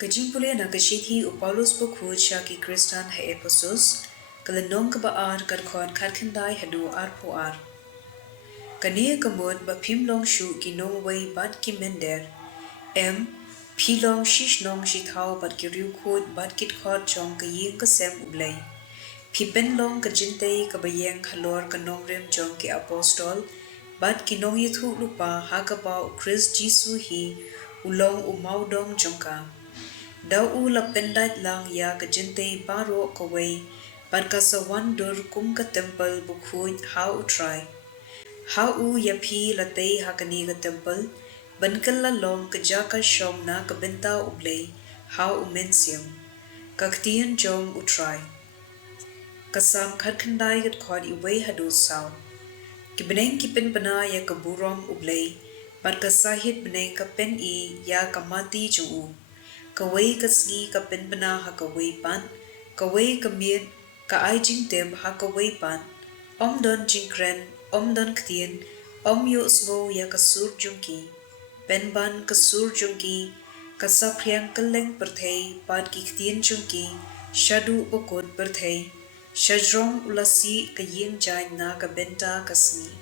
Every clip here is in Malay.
Jingpule na kashiti u Paulus buku shaki Kristan ha Ephesus kalanong kabaar kadkon kadkandai hadu arpo ar. Kania kamod ba pimlong shu kinong way bad kimender pilong shish nong shithao bad kiriu khod bad kit khod chong kaying kasem ublay. Pipen long kajintay kabayeng halor kanong rem chong ki apostol bad kinong yithu lupa hakaba u Chris Jisu hi ulong umaudong chongka. Daw u la pendat lang ya kajintay baro kaway bad kasawan dur kum ka temple bukhuj how u try. How u yapi latay hakani ka temple bankal la long kajaka shong na kabenta ublay how u mensiam. Ka ktien jong u try. Kasam kadkandai kat khod iway hadu saw. Kibeneng kipen bana ya kaburom ublay bad kasahit beneng ka pen I ya kamati jung u. Kaway kasngi ka pen bana ha kaway pan, kaway kamir ka ay jingtem ha kaway pan, don jingkren, don ktien, yu usgo ya kasur jungki, pen ban kasur jungki, kasapriang kaleng perthei pad ki ktien jungki, shadu bokod perthei, shajrong ulasi ka ying jay na ka benta kasngi.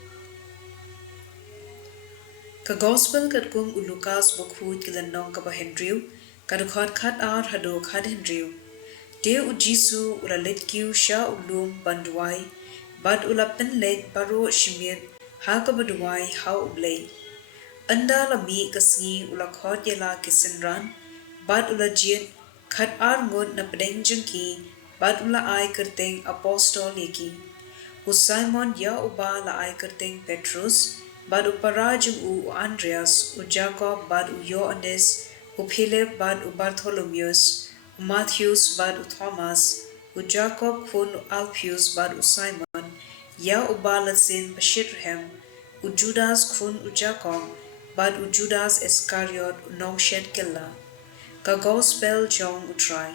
Ka gospel kat kung ulukas bokhud kilanong ka bahendriu, kadukhat khat ar hado khat hendriu. De u Jisu ula letkiu sha ulum banduai, bad ula penlet baro shimir ha ka baduai ha ublay. Anda lami kasngi ula khot yala kisenran, bad ula jit khat ar ngon na pedeng jengki, bad ula ay kerteng apostol yeki. U Simon ya uba la ay kerteng Petrus, bad u parajung u Andreas, u Jacob bad u Ioannes, u Philip bad u Bartholomeus, u Matthews bad u Thomas, u Jacob khun u Alpheus bad u Simon, ya u balasin Bashirhem, u Judas khun u Jacob, bad u Judas Iscariot u Nongshed Killa. Ka gospel jong u try.